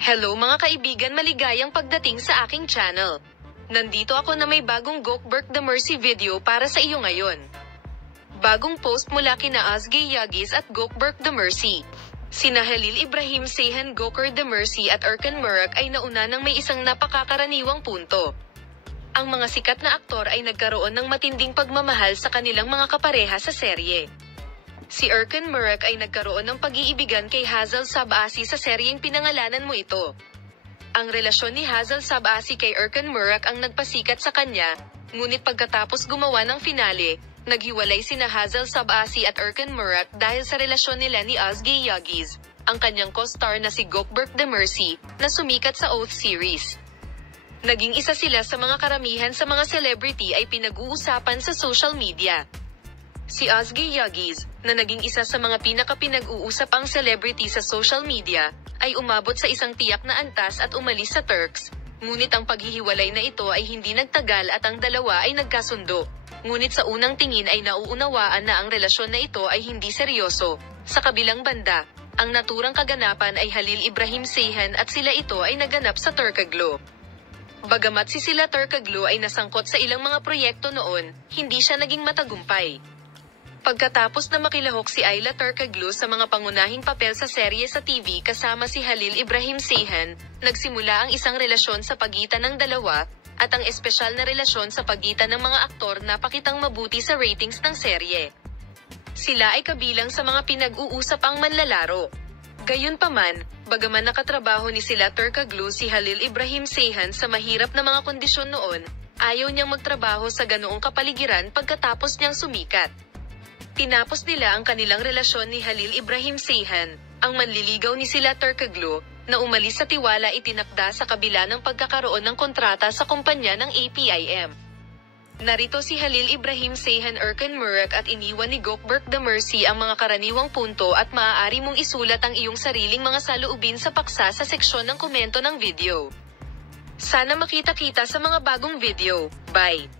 Hello mga kaibigan, maligayang pagdating sa aking channel. Nandito ako na may bagong Gokberk The Mercy video para sa iyo ngayon. Bagong post mula kina Ozgie Yagis at Gokberk The Mercy. Sina Halil Ibrahim Seyhan, Gokber The Mercy at Erkan Murak ay nauna ng may isang napakakaraniwang punto. Ang mga sikat na aktor ay nagkaroon ng matinding pagmamahal sa kanilang mga kapareha sa serye. Si Erkan Murak ay nagkaroon ng pag-iibigan kay Hazel Sabasi sa seryeng Pinangalanan Mo Ito. Ang relasyon ni Hazel Sabasi kay Erkan Murak ang nagpasikat sa kanya, ngunit pagkatapos gumawa ng finale, naghiwalay sina Hazel Sabasi at Erkan Murak dahil sa relasyon nila ni Ozgie Yagis, ang kanyang co-star na si Gokberk The Mercy, na sumikat sa Oath series. Naging isa sila sa mga karamihan sa mga celebrity ay pinag-uusapan sa social media. Si Ozgie Yagis, na naging isa sa mga pinaka-pinag-uusap ang celebrity sa social media, ay umabot sa isang tiyak na antas at umalis sa Turks, ngunit ang paghihiwalay na ito ay hindi nagtagal at ang dalawa ay nagkasundo. Ngunit sa unang tingin ay nauunawaan na ang relasyon na ito ay hindi seryoso. Sa kabilang banda, ang naturang kaganapan ay Halil Ibrahim Seyhan at sila ito ay naganap sa Turkaglo. Bagamat si sila Turkaglo ay nasangkot sa ilang mga proyekto noon, hindi siya naging matagumpay. Pagkatapos na makilahok si Ayla Turkaglo sa mga pangunahing papel sa serye sa TV kasama si Halil Ibrahim Seyhan, nagsimula ang isang relasyon sa pagitan ng dalawa, at ang espesyal na relasyon sa pagitan ng mga aktor na pakitang mabuti sa ratings ng serye. Sila ay kabilang sa mga pinag-uusap ang manlalaro. Gayunpaman, bagaman nakatrabaho ni sila Turkaglo si Halil Ibrahim Seyhan sa mahirap na mga kondisyon noon, ayaw niyang magtrabaho sa ganoong kapaligiran pagkatapos niyang sumikat. Tinapos nila ang kanilang relasyon ni Halil Ibrahim Seyhan, ang manliligaw ni sila Turkaglo, na umalis sa tiwala itinakda sa kabila ng pagkakaroon ng kontrata sa kumpanya ng APIM. Narito si Halil Ibrahim Seyhan, Erkan Murak at iniwan ni Gokberk The Mercy ang mga karaniwang punto at maaari mong isulat ang iyong sariling mga saloobin sa paksa sa seksyon ng komento ng video. Sana makita-kita sa mga bagong video. Bye!